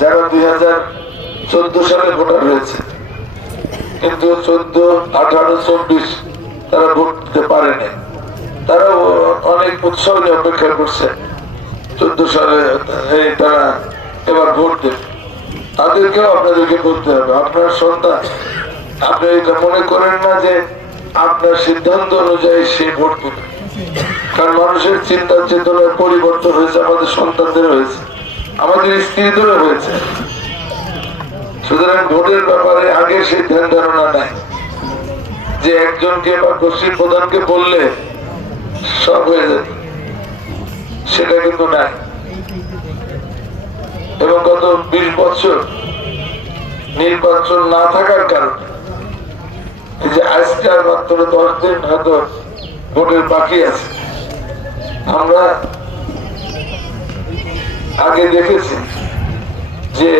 যারা দুই হাজার চোদ্দ সালে ভোটার হয়েছে, কিন্তু চোদ্দ, আঠারো, চব্বিশ তারা ভোট দিতে পারেনি। অনেক নিয়ে অপেক্ষা করছে, চোদ্দ সালে তারা এবার ভোট দেবে। তাদেরকেও আপনাদেরকে বলতে হবে, আপনার সন্তান, আপনি এটা মনে করেন না যে আপনার সিদ্ধান্ত অনুযায়ী সে ভোট দেবে। কারণ মানুষের চিন্তা চেতনার পরিবর্তন হয়েছে, আমাদের সন্তানদের হয়েছে। আমাদের স্ত্রীদেরও হয়েছে সুতরাং ভোটের ব্যাপারে আগে সেই ধ্যান ধারণা নাই। যে একজনকে বা গোষ্ঠীর প্রধানকে বললে সব হয়ে যাবে। সেটা কিন্তু নাই। এবং গত বিশ বছর নির্বাচন না থাকার কারণে যে আজকে আর মাত্র দশ দিন হয়তো ভোটের বাকি আছে। আমরা আগে দেখেছি যে